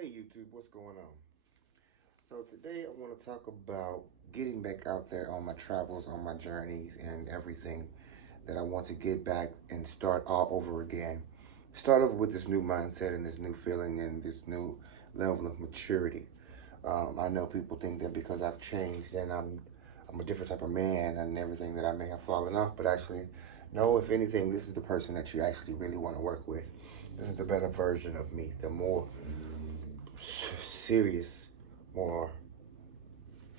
Hey YouTube, what's going on? So today I want to talk about getting back out there on my travels, on my journeys, and everything that I want to get back and start all over again. Start over with this new mindset and this new feeling and this new level of maturity. I know people think that because I've changed and I'm a different type of man and everything that I may have fallen off, but actually, no. If anything, this is the person that you actually really want to work with. This is the better version of me, the more serious, more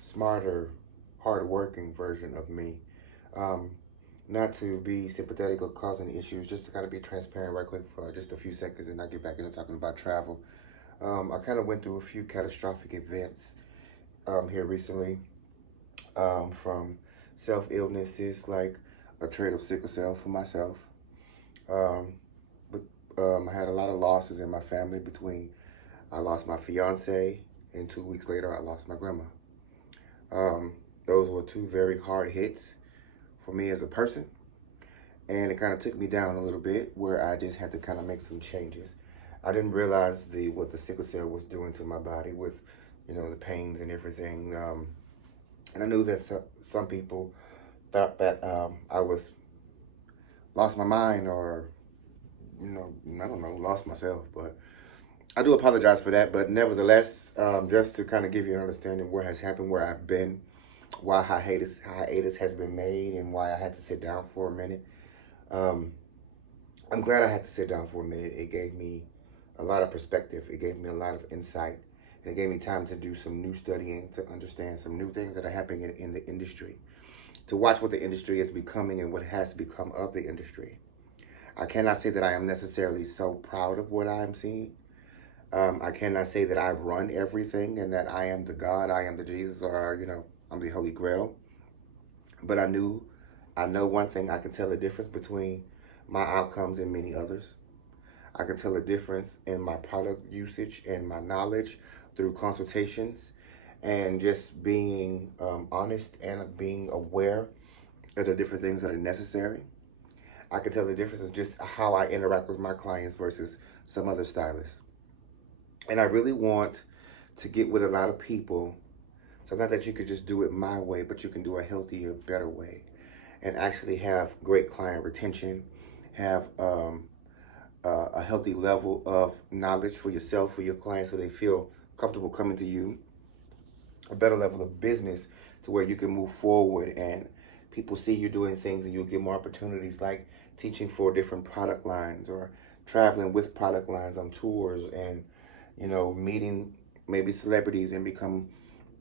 smarter, hardworking version of me. Um, Not to be sympathetic or cause any issues, just to kind of be transparent right quick for just a few seconds and I'll get back into talking about travel. I kind of went through a few catastrophic events here recently, from self-illnesses like a trait of sickle cell for myself. Um, but I had a lot of losses in my family between I lost my fiance, and 2 weeks later, I lost my grandma. Um, those were two very hard hits for me as a person, and it kind of took me down a little bit where I just had to kind of make some changes. I didn't realize what the sickle cell was doing to my body with, the pains and everything. And I knew that some people thought that I was lost my mind or, I don't know, lost myself, but I do apologize for that, but nevertheless, just to kind of give you an understanding of what has happened, where I've been, why hiatus has been made, and why I had to sit down for a minute. Um, I'm glad I had to sit down for a minute. It gave me a lot of perspective. It gave me a lot of insight. And it gave me time to do some new studying, to understand some new things that are happening in the industry, to watch what the industry is becoming and what has become of the industry. I cannot say that I am necessarily so proud of what I am seeing. I cannot say that I run everything and that I am the God, I am the Jesus, or, I'm the Holy Grail. But I know one thing. I can tell a difference between my outcomes and many others. I can tell a difference in my product usage and my knowledge through consultations and just being honest and being aware of the different things that are necessary. I can tell the difference in just how I interact with my clients versus some other stylists. And I really want to get with a lot of people. So not that you could just do it my way, but you can do a healthier, better way, and actually have great client retention, have a healthy level of knowledge for yourself, for your clients, so they feel comfortable coming to you, a better level of business to where you can move forward and people see you doing things and you'll get more opportunities like teaching for different product lines or traveling with product lines on tours and, meeting maybe celebrities and become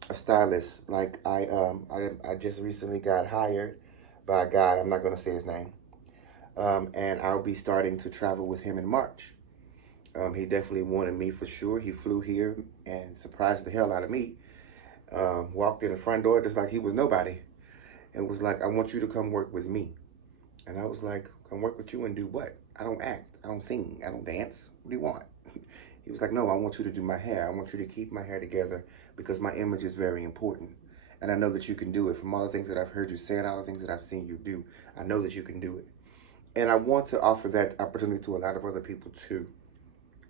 a stylist. Like I just recently got hired by a guy. I'm not going to say his name. And I'll be starting to travel with him in March. He definitely wanted me for sure. He flew here and surprised the hell out of me. Walked in the front door just like he was nobody and was like, I want you to come work with me. And I was like, come work with you and do what? I don't act. I don't sing. I don't dance. What do you want? He was like, no, I want you to do my hair. I want you to keep my hair together because my image is very important. And I know that you can do it. From all the things that I've heard you say and all the things that I've seen you do, I know that you can do it. And I want to offer that opportunity to a lot of other people too.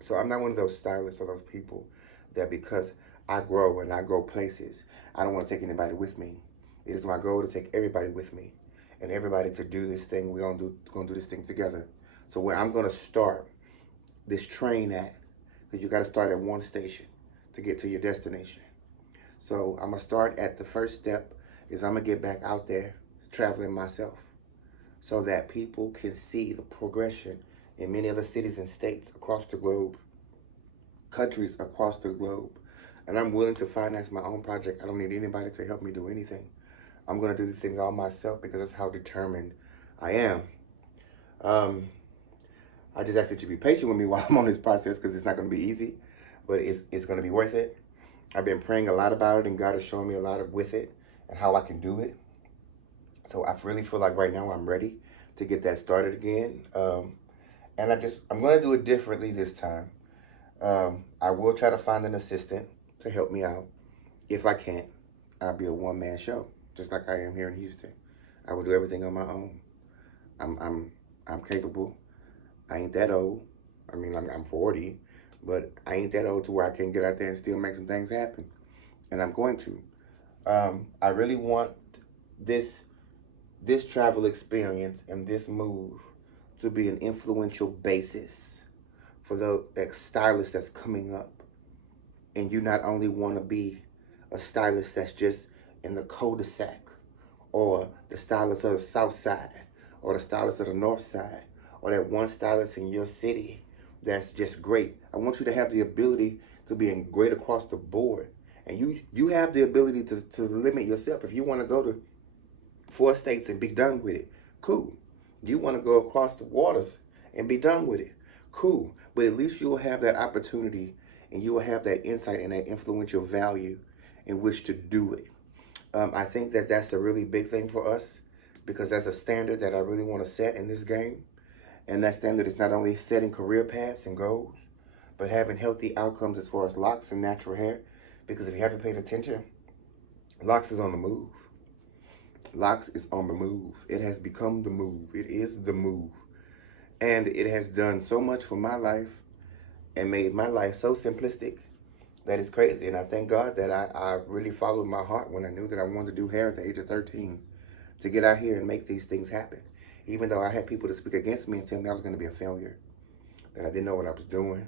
So I'm not one of those stylists or those people that because I grow and I go places, I don't want to take anybody with me. It is my goal to take everybody with me and everybody to do this thing. We're gonna do this thing together. So where I'm gonna start this train at, because you gotta start at one station to get to your destination. So I'm gonna start at the first step is I'm gonna get back out there traveling myself so that people can see the progression in many other cities and states across the globe, countries across the globe. And I'm willing to finance my own project. I don't need anybody to help me do anything. I'm going to do these things all myself because that's how determined I am. I just ask that you be patient with me while I'm on this process because it's not going to be easy, but it's going to be worth it. I've been praying a lot about it, and God has shown me a lot of with it and how I can do it. So I really feel like right now I'm ready to get that started again. And I'm going to do it differently this time. I will try to find an assistant to help me out. If I can't, I'll be a one-man show, just like I am here in Houston. I will do everything on my own. I'm capable. I ain't that old. I mean, I'm 40, But I ain't that old to where I can't get out there and still make some things happen. And I'm going to. I really want this this travel experience and this move to be an influential basis for the stylist that's coming up. And you not only want to be a stylist that's just in the cul-de-sac, or the stylist of the south side, or the stylist of the north side, or that one stylist in your city that's just great. I want you to have the ability to be in great across the board. And you have the ability to limit yourself. If you want to go to 4 states and be done with it, cool. You want to go across the waters and be done with it, cool. But at least you'll have that opportunity, and you will have that insight and that influential value in which to do it. I think that that's a really big thing for us, because that's a standard that I really want to set in this game. And that standard is not only setting career paths and goals, but having healthy outcomes as far as locks and natural hair. Because if you haven't paid attention, locks is on the move. Locks is on the move. It has become the move. It is the move. And it has done so much for my life and made my life so simplistic that it's crazy. And I thank God that I really followed my heart when I knew that I wanted to do hair at the age of 13, to get out here and make these things happen. Even though I had people to speak against me and tell me I was going to be a failure, that I didn't know what I was doing.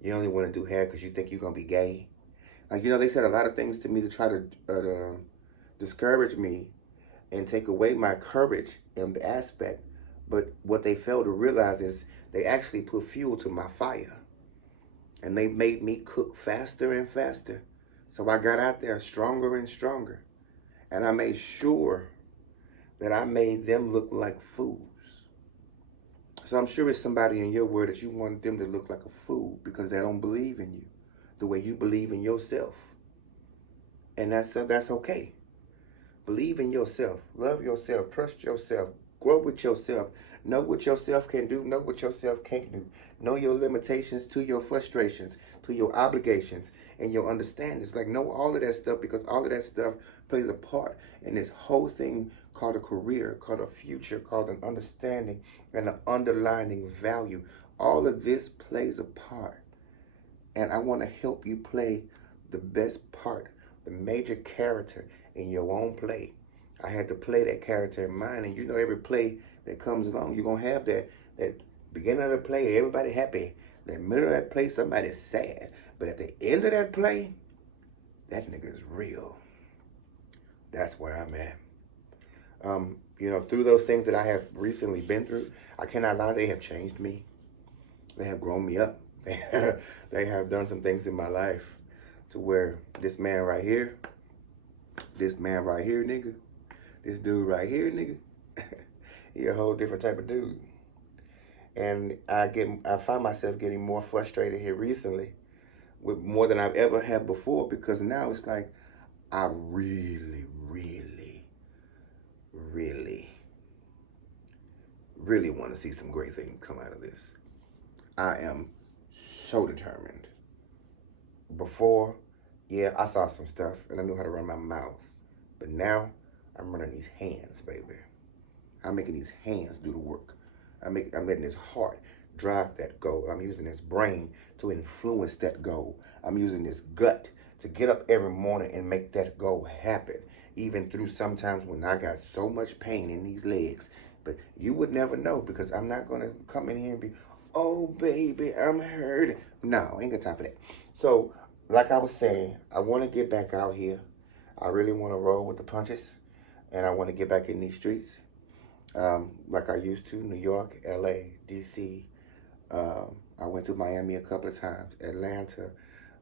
You only want to do hair because you think you're going to be gay. Like, they said a lot of things to me to try to discourage me and take away my courage in the aspect. But what they failed to realize is they actually put fuel to my fire. And they made me cook faster and faster. So I got out there stronger and stronger. And I made sure that I made them look like fools. So I'm sure it's somebody in your world that you want them to look like a fool because they don't believe in you the way you believe in yourself. And that's okay. Believe in yourself. Love yourself. Trust yourself. Grow with yourself. Know what yourself can do. Know what yourself can't do. Know your limitations to your frustrations, to your obligations, and your understandings. Like, know all of that stuff, because all of that stuff plays a part in this whole thing called a career, called a future, called an understanding, and an underlining value. All of this plays a part. And I want to help you play the best part, the major character in your own play. I had to play that character in mine, and every play that comes along, you're going to have that beginning of the play, everybody happy. The middle of that play, somebody's sad. But at the end of that play, that nigga is real. That's where I'm at. Through those things that I have recently been through, I cannot lie, they have changed me. They have grown me up. They have done some things in my life to where this man right here, nigga, this dude right here, nigga, he a whole different type of dude. And I find myself getting more frustrated here recently with more than I've ever had before, because now it's like I really, really, really, really want to see some great things come out of this. I am so determined. Before, yeah, I saw some stuff and I knew how to run my mouth. But now, I'm running these hands, baby. I'm making these hands do the work. I'm letting this heart drive that goal. I'm using this brain to influence that goal. I'm using this gut to get up every morning and make that goal happen. Even through sometimes when I got so much pain in these legs. But you would never know, because I'm not going to come in here and be, oh, baby, I'm hurt. No, I ain't got time for that. So, like I was saying, I want to get back out here. I really want to roll with the punches. And I want to get back in these streets like I used to. New York, LA, DC. I went to Miami a couple of times. Atlanta.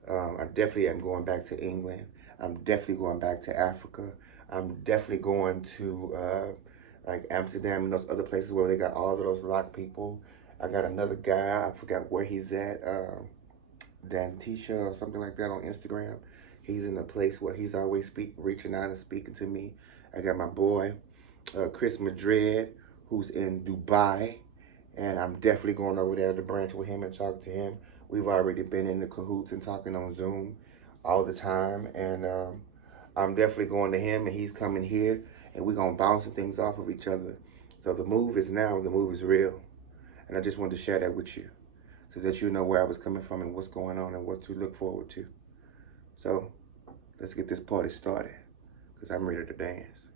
I definitely am going back to England. I'm definitely going back to Africa. I'm definitely going to like Amsterdam and those other places where they got all of those lock people. I got another guy, I forgot where he's at, Dantisha or something like that on Instagram. He's in a place where he's always reaching out and speaking to me. I got my boy, Chris Madrid, who's in Dubai. And I'm definitely going over there to branch with him and talk to him. We've already been in the cahoots and talking on Zoom all the time. And I'm definitely going to him, and he's coming here. And we're going to bounce some things off of each other. So the move is now, the move is real. And I just wanted to share that with you. so that you know where I was coming from and what's going on and what to look forward to. So let's get this party started, because I'm ready to dance.